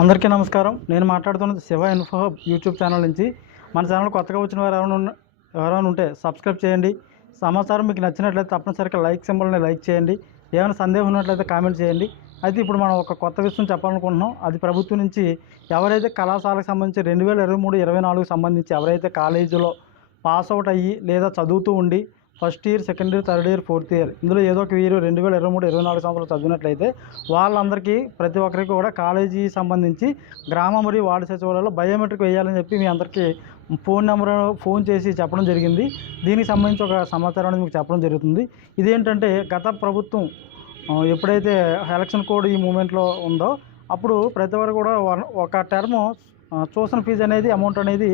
అందరికీ నమస్కారం. నేను మాట్లాడుతున్నది Shiva info hub YouTube channel నుంచి. మన ఛానల్ కొత్తగా వచ్చిన వారు ఎవరైనా ఉంటే సబ్స్క్రైబ్ చేయండి. సమాచారం మీకు నచ్చినట్లయితే తప్పనిసరిగా లైక్ సింబల్ని లైక్ చేయండి. ఏమైనా సందేహం ఉన్నట్లయితే కామెంట్ చేయండి. అయితే ఇప్పుడు మనం ఒక కొత్త విషయం చెప్పాలనుకుంటున్నాం. అది ప్రభుత్వం నుంచి ఎవరైతే కళాశాలకు సంబంధించి 2023-24 సంబంధించి ఎవరైతే కాలేజీలో పాస్ అవుట్ అయ్యి లేదా చదువుతూ ఉండి first year, second year, third year, fourth year ఇందులో ఏదో ఒక ఇయర్ 2023-24 సంవత్సరాలు చదివినట్లయితే వాళ్ళందరికీ ప్రతి ఒక్కరికి కూడా కాలేజీ సంబంధించి గ్రామ మరియు వార్డు సచివాలయంలో బయోమెట్రిక్ వేయాలని చెప్పి మీ అందరికీ ఫోన్ చేసి చెప్పడం జరిగింది. దీనికి సంబంధించి ఒక సమాచారం అనేది మీకు చెప్పడం జరుగుతుంది. ఇదేంటంటే గత ప్రభుత్వం ఎప్పుడైతే ఎలక్షన్ కోడ్ ఈ మూమెంట్లో ఉందో అప్పుడు ప్రతి ఒక్కరు కూడా ఒక టర్ము ట్యూషన్ ఫీజు అనేది అమౌంట్ అనేది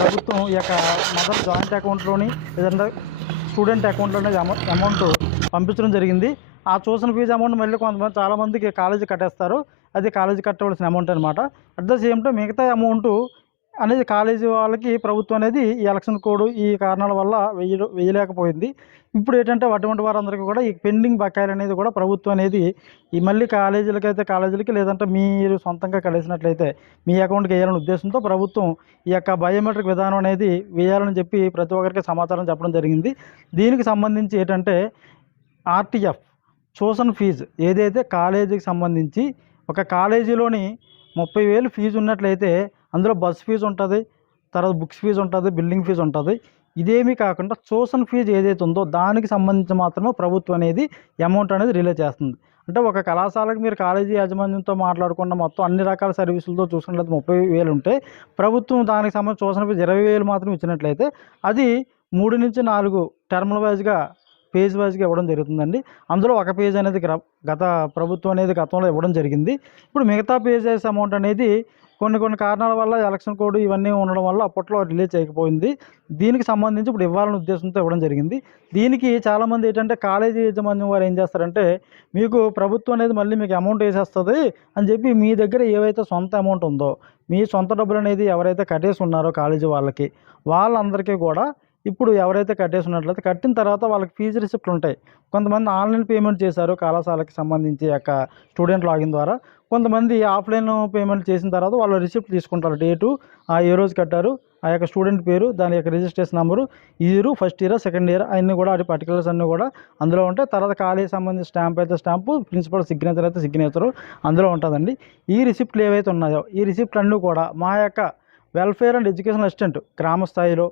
ప్రభుత్వం ఈ యొక్క మదర్ జాయింట్ అకౌంట్లోని లేదంటే స్టూడెంట్ అకౌంట్లో అనేది అమౌంట్ పంపించడం జరిగింది. ఆ ట్యూషన్ ఫీజు అమౌంట్ మళ్ళీ కొంతమంది చాలామందికి కాలేజీ కట్టేస్తారు. అది కాలేజీ కట్టవలసిన అమౌంట్ అనమాట. అట్ ద సేమ్ టైం మిగతా అమౌంట్ అనేది కాలేజీ వాళ్ళకి ప్రభుత్వం అనేది ఈ ఎలక్షన్ కోడ్ ఈ కారణాల వల్ల వేయలేకపోయింది. ఇప్పుడు ఏంటంటే అటువంటి వారందరికీ కూడా ఈ పెండింగ్ బకాయిలు అనేది కూడా ప్రభుత్వం అనేది ఈ మళ్ళీ కాలేజీలకి లేదంటే మీరు సొంతంగా కలిసినట్లయితే మీ అకౌంట్కి వేయాలనే ఉద్దేశంతో ప్రభుత్వం ఈ యొక్క బయోమెట్రిక్ విధానం అనేది వేయాలని చెప్పి ప్రతి ఒక్కరికి సమాచారం చెప్పడం జరిగింది. దీనికి సంబంధించి ఏంటంటే ఆర్టీఎఫ్ ట్యూషన్ ఫీజు ఏదైతే కాలేజీకి సంబంధించి ఒక కాలేజీలోని 30,000 ఫీజు ఉన్నట్లయితే అందులో బస్ ఫీజు ఉంటుంది, తర్వాత బుక్స్ ఫీజు ఉంటుంది, బిల్డింగ్ ఫీజు ఉంటుంది. ఇదేమీ కాకుండా ట్యూషన్ ఫీజు ఏదైతే ఉందో దానికి సంబంధించి మాత్రమే ప్రభుత్వం అనేది అమౌంట్ అనేది రిలీజ్ చేస్తుంది. అంటే ఒక కళాశాలకు మీరు కాలేజీ యాజమాన్యంతో మాట్లాడకుండా మొత్తం అన్ని రకాల సర్వీసులతో చూసుకున్నట్లయితే 30,000 ఉంటే ప్రభుత్వం దానికి సంబంధించి ట్యూషన్ ఫీజు 20,000 మాత్రం ఇచ్చినట్లయితే అది 3 నుంచి 4 టర్ముల వైజ్గా పేజ్ వైజ్గా ఇవ్వడం జరుగుతుందండి. అందులో ఒక పేజ్ అనేది గత ప్రభుత్వం అనేది గతంలో ఇవ్వడం జరిగింది. ఇప్పుడు మిగతా పేజెస్ అమౌంట్ అనేది కొన్ని కారణాల వల్ల ఎలక్షన్ కోడ్ ఇవన్నీ ఉండడం వల్ల అప్పట్లో రిలీజ్ చేయకపోయింది. దీనికి సంబంధించి ఇప్పుడు ఇవ్వాలనే ఉద్దేశంతో ఇవ్వడం జరిగింది. దీనికి చాలామంది ఏంటంటే కాలేజీ యాజమాన్యం వారు ఏం చేస్తారంటే మీకు ప్రభుత్వం అనేది మళ్ళీ మీకు అమౌంట్ వేసేస్తుంది అని చెప్పి మీ దగ్గర ఏవైతే సొంత అమౌంట్ ఉందో మీ సొంత డబ్బులు అనేది ఎవరైతే కట్టేసి ఉన్నారో కాలేజీ వాళ్ళందరికీ కూడా ఇప్పుడు ఎవరైతే కట్టేసి ఉన్నట్లయితే కట్టిన తర్వాత వాళ్ళకి ఫీజు రిసిప్ట్లు ఉంటాయి. కొంతమంది ఆన్లైన్ పేమెంట్ చేశారు కళాశాలకి సంబంధించి యొక్క స్టూడెంట్ లాగిన్ ద్వారా. కొంతమంది ఆఫ్లైన్ పేమెంట్ చేసిన తర్వాత వాళ్ళు రిసిప్ట్ తీసుకుంటారు. డేటు ఏ రోజు కట్టారు, ఆ యొక్క స్టూడెంట్ పేరు, దాని యొక్క registration number, year, first year, second year అన్నీ కూడా అది పర్టికులర్స్ అన్నీ కూడా అందులో ఉంటాయి. తర్వాత కాలేజీ సంబంధించి స్టాంప్ అయితే స్టాంపు, ప్రిన్సిపల్ సిగ్నేచర్ అయితే సిగ్నేచరు అందులో ఉంటుందండి. ఈ రిసిప్ట్లు ఏవైతే ఉన్నాయో ఈ రిసిప్ట్లు అన్నీ కూడా మా యొక్క వెల్ఫేర్ అండ్ ఎడ్యుకేషన్ అసిస్టెంట్ గ్రామ స్థాయిలో,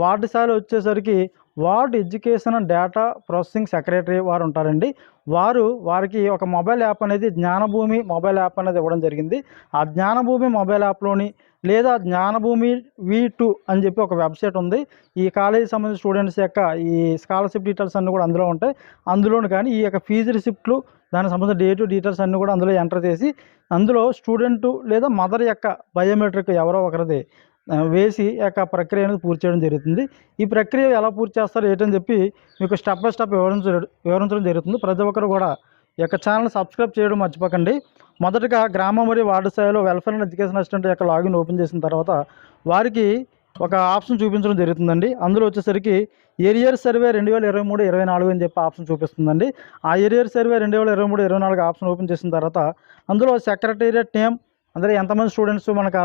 వార్డు స్థాయిలో వచ్చేసరికి ward education and data processing secretary వారు ఉంటారండి. వారికి ఒక మొబైల్ యాప్ అనేది జ్ఞానభూమి మొబైల్ యాప్ అనేది ఇవ్వడం జరిగింది. ఆ జ్ఞానభూమి మొబైల్ యాప్లోని లేదా జ్ఞానభూమి V2 అని చెప్పి ఒక వెబ్సైట్ ఉంది. ఈ కాలేజీ సంబంధించిన స్టూడెంట్స్ యొక్క ఈ స్కాలర్షిప్ డీటెయిల్స్ అన్నీ కూడా అందులో ఉంటాయి. అందులోని కానీ ఈ యొక్క ఫీజు రిసిప్ట్లు దానికి సంబంధించిన డేటు డీటెయిల్స్ అన్నీ కూడా అందులో ఎంటర్ చేసి అందులో స్టూడెంటు లేదా మదర్ యొక్క బయోమెట్రిక్ ఎవరో ఒకరిది వేసి యొక్క ప్రక్రియ అనేది పూర్తి చేయడం జరుగుతుంది. ఈ ప్రక్రియ ఎలా పూర్తి చేస్తారో ఏంటని చెప్పి మీకు స్టెప్ బై స్టెప్ వివరించడం జరుగుతుంది. ప్రతి ఒక్కరు కూడా ఈ యొక్క ఛానల్ సబ్స్క్రైబ్ చేయడం మర్చిపోకండి. మొదటగా గ్రామ మరియు వార్డు స్థాయిలో వెల్ఫేర్ అండ్ ఎడ్యుకేషన్ అసిస్టెంట్ యొక్క లాగిన్ ఓపెన్ చేసిన తర్వాత వారికి ఒక ఆప్షన్ చూపించడం జరుగుతుందండి. అందులో వచ్చేసరికి ఏరియర్ సర్వే 2023-24 అని చెప్పి ఆప్షన్ చూపిస్తుందండి. ఆ ఏరియర్ సర్వే 2023-24 ఆప్షన్ ఓపెన్ చేసిన తర్వాత అందులో సెక్రటేరియట్ నేమ్, అందులో ఎంతమంది స్టూడెంట్స్ మనకు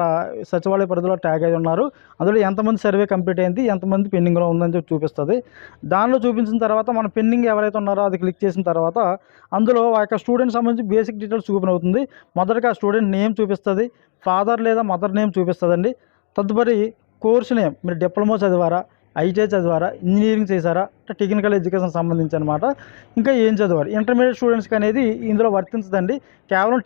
సచివాలయ పరిధిలో ట్యాగ్ అయి ఉన్నారు, అందులో ఎంతమంది సర్వే కంప్లీట్ అయింది, ఎంతమంది పెండింగ్లో ఉందని చెప్పి చూపిస్తుంది. దానిలో చూపించిన తర్వాత మన పెండింగ్ ఎవరైతే ఉన్నారో అది క్లిక్ చేసిన తర్వాత అందులో ఆ యొక్క స్టూడెంట్ సంబంధించి బేసిక్ డీటెయిల్స్ ఓపెన్ అవుతుంది. మొదటగా స్టూడెంట్ నేమ్ చూపిస్తుంది, ఫాదర్ లేదా మదర్ నేమ్ చూపిస్తుందండి. తదుపరి కోర్సు నేమ్, మీరు డిప్లొమా చదివారా, ఐటీఐ చదివారా, ఇంజనీరింగ్ చేశారా, టెక్నికల్ ఎడ్యుకేషన్ సంబంధించి అనమాట. ఇంకా ఏం చదివారు. ఇంటర్మీడియట్ స్టూడెంట్స్కి అనేది ఇందులో వర్తించదండి. కేవలం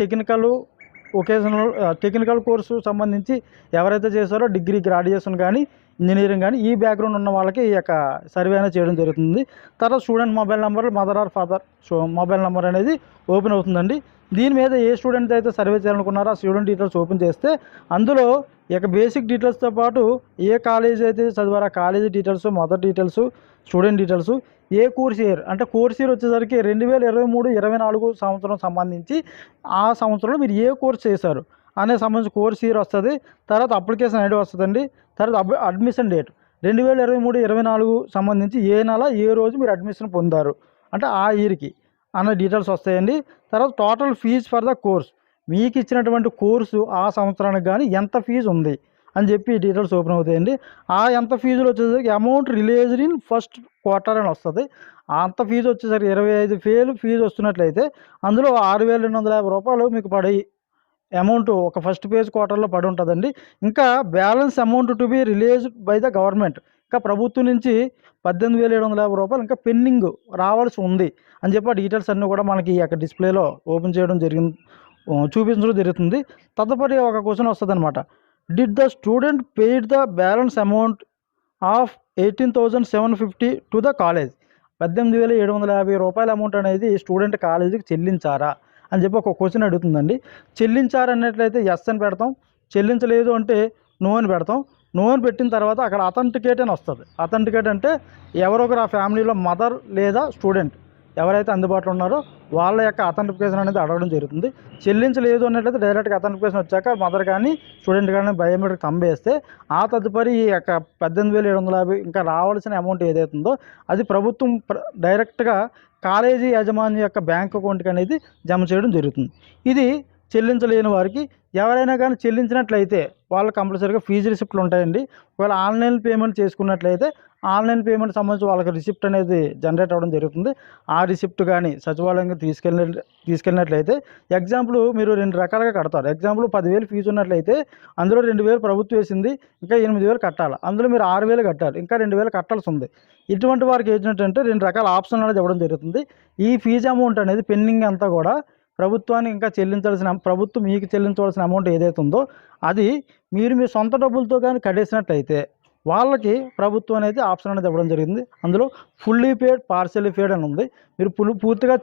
టెక్నికల్ కోర్సు సంబంధించి ఎవరైతే చేశారో డిగ్రీ, గ్రాడ్యుయేషన్ కానీ, ఇంజనీరింగ్ కానీ ఈ బ్యాక్గ్రౌండ్ ఉన్న వాళ్ళకి ఈ యొక్క సర్వే అనేది చేయడం జరుగుతుంది. తర్వాత student mobile number, mother or father mobile number అనేది ఓపెన్ అవుతుందండి. దీని మీద ఏ స్టూడెంట్ అయితే సర్వే చేయాలనుకున్నారో ఆ స్టూడెంట్ డీటెయిల్స్ ఓపెన్ చేస్తే అందులో ఈ యొక్క బేసిక్ డీటెయిల్స్తో పాటు ఏ కాలేజీ అయితే చదివారో ఆ college details, mother details, student details, ఏ కోర్స్ ఇయర్ అంటే కోర్స్ ఇయర్ వచ్చేసరికి 2023-24 సంవత్సరం సంబంధించి ఆ సంవత్సరంలో మీరు ఏ కోర్స్ చేశారు అనే సంబంధించి కోర్స్ ఇయర్ వస్తుంది. తర్వాత అప్లికేషన్ ఐడి వస్తుందండి. తర్వాత అడ్మిషన్ డేట్ 2023-24 సంబంధించి ఏ నెల ఏ రోజు మీరు అడ్మిషన్ పొందారు అంటే ఆ ఇయర్కి అన్న డీటెయిల్స్ వస్తాయండి. తర్వాత total fees for the course మీకు ఇచ్చినటువంటి కోర్సు ఆ సంవత్సరానికి కానీ ఎంత ఫీజు ఉంది అని చెప్పి డీటెయిల్స్ ఓపెన్ అవుతాయండి. ఆ ఎంత ఫీజులు వచ్చేసరికి amount released in first quarter అని వస్తుంది. అంత ఫీజు వచ్చేసరికి 25,000 ఫీజు వస్తున్నట్లయితే అందులో రూ. 6,250 మీకు పడి అమౌంట్ ఒక ఫస్ట్ పేజ్ క్వార్టర్లో పడి ఉంటుందండి. ఇంకా balance amount to be released by the government, ఇంకా ప్రభుత్వం నుంచి రూ. 18,750 ఇంకా పెండింగ్ రావాల్సి ఉంది అని చెప్పి ఆ డీటెయిల్స్ అన్నీ కూడా మనకి అక్కడ డిస్ప్లేలో ఓపెన్ చేయడం జరిగింది, చూపించడం జరుగుతుంది. తదుపరి ఒక క్వశ్చన్ వస్తుందన్నమాట. Did the student paid the balance amount of 18,750 to the college? రూ. 18,750 అమౌంట్ అనేది స్టూడెంట్ కాలేజీకి చెల్లించారా అని చెప్పి ఒక క్వశ్చన్ అడుగుతుందండి. చెల్లించారన్నట్లయితే ఎస్ అని పెడతాం, చెల్లించలేదు అంటే నో అని పెడతాం. నో అని పెట్టిన తర్వాత అక్కడ అథెంటికేట్ అని వస్తుంది. అథెంటికేట్ అంటే ఎవరొకరు ఆ ఫ్యామిలీలో మదర్ లేదా స్టూడెంట్ ఎవరైతే అందుబాటులో ఉన్నారో వాళ్ళ యొక్క అథెంటిఫికేషన్ అనేది అడగడం జరుగుతుంది. చెల్లించలేదు అన్నట్లయితే డైరెక్ట్గా అథెంటిఫికేషన్ వచ్చాక మదర్ కానీ స్టూడెంట్ కానీ బయోమెట్రిక్ థంబ్ వేస్తే ఆ తదుపరి ఈ యొక్క 18,750 ఇంకా రావాల్సిన అమౌంట్ ఏదైతే ఉందో అది ప్రభుత్వం డైరెక్ట్గా కాలేజీ యాజమాన్యం యొక్క బ్యాంక్ అకౌంట్కి అనేది జమ చేయడం జరుగుతుంది. ఇది చెల్లించలేని వారికి. ఎవరైనా కానీ చెల్లించినట్లయితే వాళ్ళు కంపల్సరీగా ఫీజు రిసిప్ట్లు ఉంటాయండి. ఒకవేళ ఆన్లైన్ పేమెంట్ చేసుకున్నట్లయితే ఆన్లైన్ పేమెంట్ సంబంధించి వాళ్ళకి రిసిప్ట్ అనేది జనరేట్ అవ్వడం జరుగుతుంది. ఆ రిసిప్ట్ కానీ సచివాలయంగా తీసుకెళ్ళినట్లయితే ఎగ్జాంపుల్ మీరు 2 రకాలుగా కడతారు. ఎగ్జాంపుల్ 10,000 ఫీజు ఉన్నట్లయితే అందులో 2,000 ప్రభుత్వం వేసింది, ఇంకా 8,000 కట్టాలి. అందులో మీరు 6,000 కట్టాలి, ఇంకా 2,000 కట్టాల్సి ఉంది. ఇటువంటి వారికి ఏంటంటే 2 రకాల ఆప్షన్ అనేది ఇవ్వడం జరుగుతుంది. ఈ ఫీజు అమౌంట్ అనేది పెండింగ్ అంతా కూడా ప్రభుత్వానికి ఇంకా ప్రభుత్వం మీకు చెల్లించవలసిన అమౌంట్ ఏదైతే ఉందో అది మీరు మీ సొంత డబ్బులతో కానీ కట్టేసినట్లయితే వాళ్ళకి ప్రభుత్వం అనేది ఆప్షన్ అనేది ఇవ్వడం జరిగింది. అందులో ఫుల్లీ పేడ్, పార్షియల్లీ పేడ్ అని ఉంది. మీరు పూర్తిగా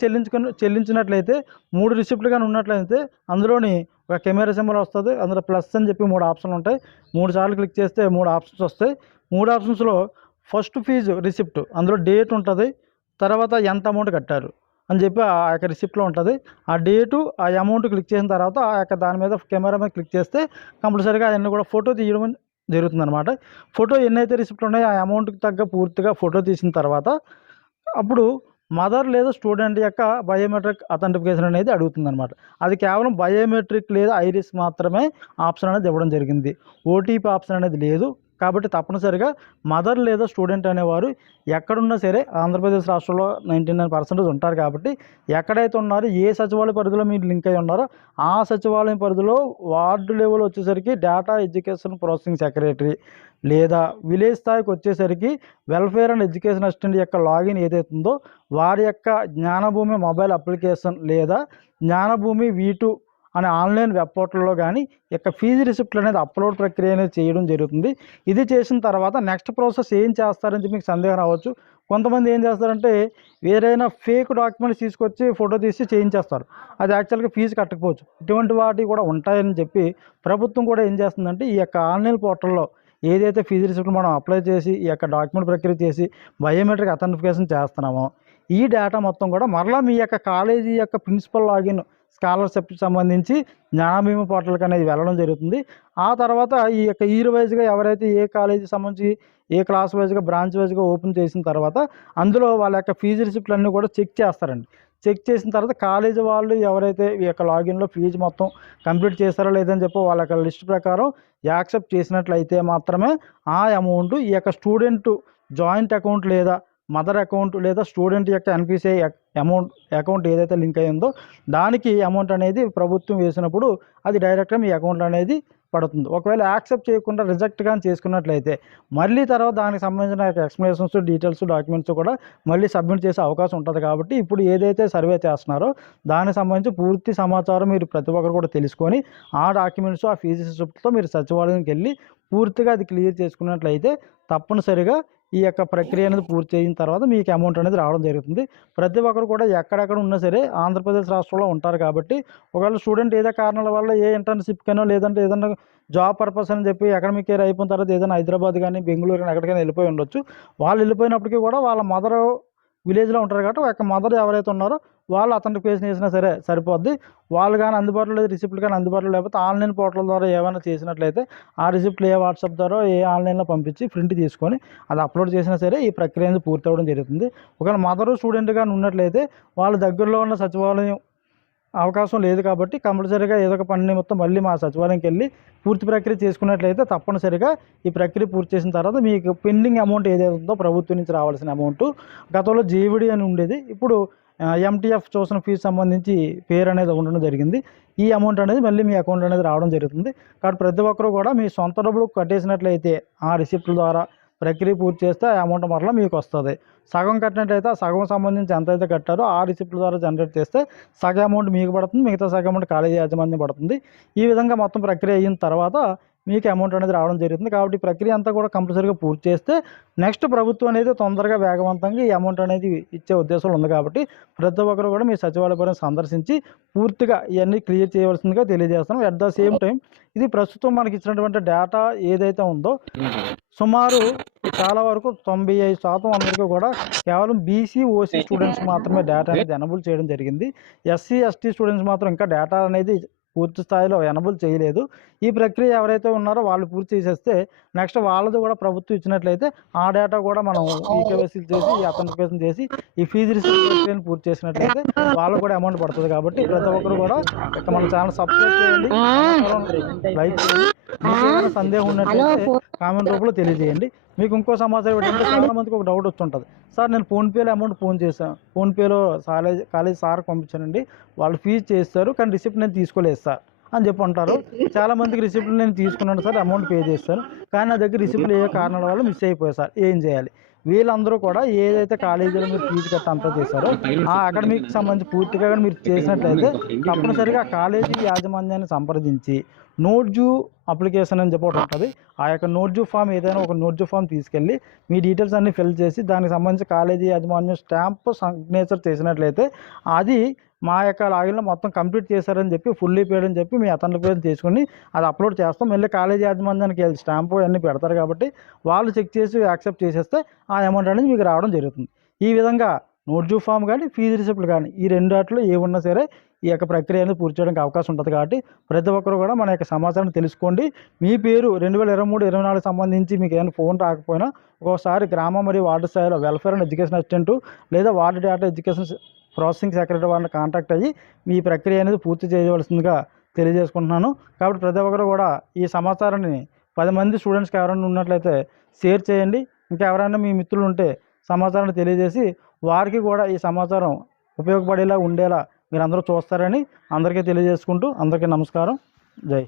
చెల్లించినట్లయితే 3 రిసిప్ట్లు కానీ ఉన్నట్లయితే అందులోని ఒక కెమెరా సింబల్ వస్తుంది. అందులో ప్లస్ అని చెప్పి 3 ఆప్షన్లు ఉంటాయి. 3 సార్లు క్లిక్ చేస్తే 3 ఆప్షన్స్ వస్తాయి. 3 ఆప్షన్స్లో ఫస్ట్ ఫీజు రిసిప్ట్, అందులో డేట్ ఉంటుంది, తర్వాత ఎంత అమౌంట్ కట్టారు అని చెప్పి ఆ యొక్క రిసిప్ట్లో ఉంటుంది. ఆ డేటు ఆ అమౌంట్ క్లిక్ చేసిన తర్వాత ఆ యొక్క దాని మీద కెమెరా మీద క్లిక్ చేస్తే కంపల్సరీగా అవన్నీ కూడా ఫోటో తీయడం జరుగుతుందన్నమాట. ఫోటో ఎన్నైతే రిసిప్ట్లు ఉన్నాయో ఆ అమౌంట్కి తగ్గ పూర్తిగా ఫోటో తీసిన తర్వాత అప్పుడు మదర్ లేదా స్టూడెంట్ యొక్క బయోమెట్రిక్ అథెంటిఫికేషన్ అనేది అడుగుతుందన్నమాట. అది కేవలం బయోమెట్రిక్ లేదా ఐరిస్ మాత్రమే ఆప్షన్ అనేది ఇవ్వడం జరిగింది. ఓటీపీ ఆప్షన్ అనేది లేదు. కాబట్టి తప్పనిసరిగా మదర్ లేదా స్టూడెంట్ అనేవారు ఎక్కడున్నా సరే ఆంధ్రప్రదేశ్ రాష్ట్రంలో 99% ఉంటారు. కాబట్టి ఎక్కడైతే ఉన్నారో ఏ సచివాలయ పరిధిలో మీరు లింక్ అయి ఉన్నారో ఆ సచివాలయం పరిధిలో వార్డు లెవెల్ వచ్చేసరికి డేటా ఎడ్యుకేషన్ ప్రాసెసింగ్ సెక్రటరీ లేదా విలేజ్ స్థాయికి వచ్చేసరికి వెల్ఫేర్ అండ్ ఎడ్యుకేషన్ అసిస్టెంట్ యొక్క లాగిన్ ఏదైతే ఉందో వారి యొక్క జ్ఞానభూమి మొబైల్ అప్లికేషన్ లేదా జ్ఞానభూమి V2 అనే ఆన్లైన్ వెబ్ పోర్టల్లో కానీ యొక్క ఫీజు రిసిప్ట్లు అనేది అప్లోడ్ ప్రక్రియ అనేది చేయడం జరుగుతుంది. ఇది చేసిన తర్వాత నెక్స్ట్ ప్రాసెస్ ఏం చేస్తారని చెప్పి మీకు సందేహం రావచ్చు. కొంతమంది ఏం చేస్తారంటే వేరైనా ఫేక్ డాక్యుమెంట్స్ తీసుకొచ్చి ఫోటో తీసి చేయించేస్తారు. అది యాక్చువల్గా ఫీజు కట్టకపోవచ్చు. ఇటువంటి వాటి కూడా ఉంటాయని చెప్పి ప్రభుత్వం కూడా ఏం చేస్తుందంటే ఈ యొక్క ఆన్లైన్ పోర్టల్లో ఏదైతే ఫీజు రిసిప్ట్లు మనం అప్లై చేసి ఈ యొక్క డాక్యుమెంట్ ప్రక్రియ చేసి బయోమెట్రిక్ అథెంటిఫికేషన్ చేస్తున్నామో ఈ డేటా మొత్తం కూడా మరలా మీ యొక్క కాలేజీ యొక్క ప్రిన్సిపల్ లాగిన్ స్కాలర్షిప్కి సంబంధించి జ్ఞానభీమ పోర్టల్కి అనేది వెళ్ళడం జరుగుతుంది. ఆ తర్వాత ఈ యొక్క ఇయర్ వైజ్గా ఎవరైతే ఏ కాలేజీ సంబంధించి ఏ క్లాస్ వైజ్గా బ్రాంచ్ వైజ్గా ఓపెన్ చేసిన తర్వాత అందులో వాళ్ళ యొక్క ఫీజు రిసిప్ట్లు అన్నీ కూడా చెక్ చేస్తారండి. చెక్ చేసిన తర్వాత కాలేజీ వాళ్ళు ఎవరైతే ఈ యొక్క లాగిన్లో ఫీజు మొత్తం కంప్లీట్ చేస్తారో లేదని చెప్పి వాళ్ళ యొక్క లిస్ట్ ప్రకారం యాక్సెప్ట్ చేసినట్లయితే మాత్రమే ఆ అమౌంట్ ఈ యొక్క స్టూడెంట్ జాయింట్ అకౌంట్ లేదా మదర్ అకౌంట్ లేదా స్టూడెంట్ యొక్క NPCI అకౌంట్ ఏదైతే లింక్ అయ్యిందో దానికి అమౌంట్ అనేది ప్రభుత్వం వేసినప్పుడు అది డైరెక్ట్గా మీ అకౌంట్లో అనేది పడుతుంది. ఒకవేళ యాక్సెప్ట్ చేయకుండా రిజెక్ట్ కానీ చేసుకున్నట్లయితే మళ్ళీ తర్వాత దానికి సంబంధించిన ఎక్స్ప్లెనేషన్స్, డీటెయిల్స్, డాక్యుమెంట్స్ కూడా మళ్ళీ సబ్మిట్ చేసే అవకాశం ఉంటుంది. కాబట్టి ఇప్పుడు ఏదైతే సర్వే చేస్తున్నారో దానికి సంబంధించి పూర్తి సమాచారం మీరు ప్రతి ఒక్కరు కూడా తెలుసుకొని ఆ డాక్యుమెంట్స్, ఆ ఫీజు రిసిప్ట్తో మీరు సచివాలయానికి వెళ్ళి పూర్తిగా అది క్లియర్ చేసుకున్నట్లయితే తప్పనిసరిగా ఈ యొక్క ప్రక్రియ అనేది పూర్తి అయిన తర్వాత మీకు అమౌంట్ అనేది రావడం జరుగుతుంది. ప్రతి ఒక్కరు కూడా ఎక్కడెక్కడ ఉన్నా సరే ఆంధ్రప్రదేశ్ రాష్ట్రంలో ఉంటారు. కాబట్టి ఒకవేళ స్టూడెంట్ ఏదో కారణాల వల్ల ఏ ఇంటర్న్షిప్కైనా లేదంటే ఏదైనా జాబ్ పర్పస్ అని చెప్పి అకాడమిక్ ఇయర్ అయిపోయిన తర్వాత ఏదైనా హైదరాబాద్ కానీ బెంగళూరు కానీ ఎక్కడికైనా వెళ్ళిపోయి ఉండొచ్చు. వాళ్ళు వెళ్ళిపోయినప్పటికీ కూడా వాళ్ళ మదర్ విలేజ్లో ఉంటారు కాబట్టి ఒక మదర్ ఎవరైతే ఉన్నారో వాళ్ళు అథెంటిఫికేషన్ చేసినా సరే సరిపోద్ది. వాళ్ళు కానీ అందుబాటులో లేదు, రిసిప్ట్లు కానీ అందుబాటులో లేకపోతే ఆన్లైన్ పోర్టల్ ద్వారా ఏమైనా చేసినట్లయితే ఆ రిసిప్ట్లు ఏ వాట్సాప్ ద్వారా ఏ ఆన్లైన్లో పంపించి ప్రింట్ తీసుకొని అది అప్లోడ్ చేసినా సరే ఈ ప్రక్రియ అనేది పూర్తి అవ్వడం జరుగుతుంది. ఒకవేళ మదరు స్టూడెంట్ కానీ ఉన్నట్లయితే వాళ్ళ దగ్గరలో ఉన్న సచివాలయం అవకాశం లేదు కాబట్టి కంపల్సరీగా ఏదో ఒక పని నిమిత్తం మళ్ళీ మా సచివాలయంకి వెళ్ళి పూర్తి ప్రక్రియ చేసుకున్నట్లయితే తప్పనిసరిగా ఈ ప్రక్రియ పూర్తి చేసిన తర్వాత మీకు పెండింగ్ అమౌంట్ ఏదైతే ఉందో ప్రభుత్వం నుంచి రావాల్సిన అమౌంట్, గతంలో జేవిడి అని ఉండేది, ఇప్పుడు ఎంటీఎఫ్ చూసిన ఫీజు సంబంధించి పేరు అనేది ఉండడం జరిగింది. ఈ అమౌంట్ అనేది మళ్ళీ మీ అకౌంట్ అనేది రావడం జరుగుతుంది. కాబట్టి ప్రతి ఒక్కరు కూడా మీ సొంత డబ్బులు కట్టేసినట్లయితే ఆ రిసిప్ట్ల ద్వారా ప్రక్రియ పూర్తి చేస్తే ఆ అమౌంట్ మరలా మీకు వస్తుంది. సగం కట్టినట్లయితే ఆ సగం సంబంధించి ఎంతైతే కట్టారో ఆ రిసిప్ట్ల ద్వారా జనరేట్ చేస్తే సగం అమౌంట్ మీకు పడుతుంది, మిగతా సగం అమౌంట్ కాలేజీ యాజమాన్యం పడుతుంది. ఈ విధంగా మొత్తం ప్రక్రియ అయిన తర్వాత మీకు అమౌంట్ అనేది రావడం జరుగుతుంది. కాబట్టి ఈ ప్రక్రియ అంతా కూడా కంపల్సరీగా పూర్తి చేస్తే నెక్స్ట్ ప్రభుత్వం అనేది తొందరగా వేగవంతంగా ఈ అమౌంట్ అనేది ఇచ్చే ఉద్దేశం ఉంది. కాబట్టి ప్రతి ఒక్కరు కూడా మీ సచివాలయం సందర్శించి పూర్తిగా ఇవన్నీ క్లియర్ చేయవలసిందిగా తెలియజేస్తున్నాం. అట్ ద సేమ్ టైం ఇది ప్రస్తుతం మనకి ఇచ్చినటువంటి డేటా ఏదైతే ఉందో సుమారు చాలా వరకు 95% అందరికీ కూడా కేవలం బీసీ, ఓసీ స్టూడెంట్స్ మాత్రమే డేటా అనేది ఎనబుల్ చేయడం జరిగింది. ఎస్సీ, ఎస్టీ స్టూడెంట్స్ మాత్రం ఇంకా డేటా అనేది పూర్తి స్థాయిలో ఎనబుల్ చేయలేదు. ఈ ప్రక్రియ ఎవరైతే ఉన్నారో వాళ్ళు పూర్తి చేసేస్తే నెక్స్ట్ వాళ్ళది కూడా ప్రభుత్వం ఇచ్చినట్లయితే ఆ డేటా కూడా మనం ఈకేవైసీలు చేసి, ఈ అథెంటికేషన్ చేసి, ఈ ఫీజు రిసిప్ట్ ప్రక్రియను పూర్తి చేసినట్లయితే వాళ్ళకు కూడా అమౌంట్ పడుతుంది. కాబట్టి ప్రతి ఒక్కరు కూడా మన ఛానల్ సబ్స్క్రైబ్ చేయండి, లైక్ చేయండి. మీకు ఏమైనా సందేహం ఉన్నట్లయితే కామెంట్ రూపంలో తెలియజేయండి. మీకు ఇంకో సమాచారం ఏంటంటే చాలా మందికి ఒక డౌట్ వస్తుంటుంది, సార్ నేను ఫోన్పేలో అమౌంట్ చేశాను, ఫోన్పేలో కాలేజ్ సార్ పంపించానండి, వాళ్ళు ఫీజు చేస్తారు కానీ రిసిప్ట్ నేను తీసుకోలేదు సార్ అని చెప్పి అంటారు. చాలామందికి రిసిప్ట్ నేను తీసుకున్నాను సార్, అమౌంట్ పే చేస్తాను కానీ నా దగ్గర రిసిప్ట్లు ఏ కారణాల వల్ల మిస్ అయిపోయాయి సార్, ఏం చేయాలి? వీళ్ళందరూ కూడా ఏదైతే కాలేజీలో మీరు ఫీజు కట్ట అంతా చేశారో ఆ అకాడమిక్ సంబంధించి పూర్తిగా మీరు చేసినట్లయితే తప్పనిసరిగా కాలేజీ యాజమాన్యాన్ని సంప్రదించి నోట్జూ అప్లికేషన్ అని చెప్పి ఒకటి ఉంటుంది. ఆ యొక్క నోట్జూ ఫామ్ ఏదైనా ఒక నోట్జూ ఫామ్ తీసుకెళ్ళి మీ డీటెయిల్స్ అన్నీ ఫిల్ చేసి దానికి సంబంధించి కాలేజీ యాజమాన్యం స్టాంప్ సిగ్నేచర్ చేసినట్లయితే అది మా యొక్క లాగిన్లో మొత్తం కంప్లీట్ చేశారని చెప్పి ఫుల్లీ పేడ్ అని చెప్పి మీ అతనిపేరు తీసుకుని అది అప్లోడ్ చేస్తాం. మళ్ళీ కాలేజీ యాజమాన్యానికి స్టాంపు అన్నీ పెడతారు కాబట్టి వాళ్ళు చెక్ చేసి యాక్సెప్ట్ చేసేస్తే ఆ అమౌంట్ అనేది మీకు రావడం జరుగుతుంది. ఈ విధంగా నోట్జూ ఫామ్ కానీ ఫీజు రిసిప్ట్ కానీ ఈ రెండు వాటిలో ఏ ఉన్నా సరే ఈ యొక్క ప్రక్రియ అనేది పూర్తి చేయడానికి అవకాశం ఉంటుంది. కాబట్టి ప్రతి ఒక్కరు కూడా మన యొక్క సమాచారం తెలుసుకోండి. మీ పేరు 2023-24 సంబంధించి మీకు ఏమైనా ఫోన్ రాకపోయినా ఒక్కోసారి గ్రామ మరియు వార్డు స్థాయిలో వెల్ఫేర్ అండ్ ఎడ్యుకేషన్ అసిస్టెంట్ లేదా ward data education processing secretary వాళ్ళని కాంటాక్ట్ అయ్యి మీ ప్రక్రియ అనేది పూర్తి చేయవలసిందిగా తెలియజేసుకుంటున్నాను. కాబట్టి ప్రతి ఒక్కరు కూడా ఈ సమాచారాన్ని 10 మంది స్టూడెంట్స్కి ఎవరైనా ఉన్నట్లయితే షేర్ చేయండి. ఇంకా ఎవరైనా మీ మిత్రులు ఉంటే సమాచారాన్ని తెలియజేసి వారికి కూడా ఈ సమాచారం ఉపయోగపడేలా ఉండేలా మీరందరూ చూస్తారని అందరికీ తెలియజేసుకుంటూ అందరికీ నమస్కారం. జై.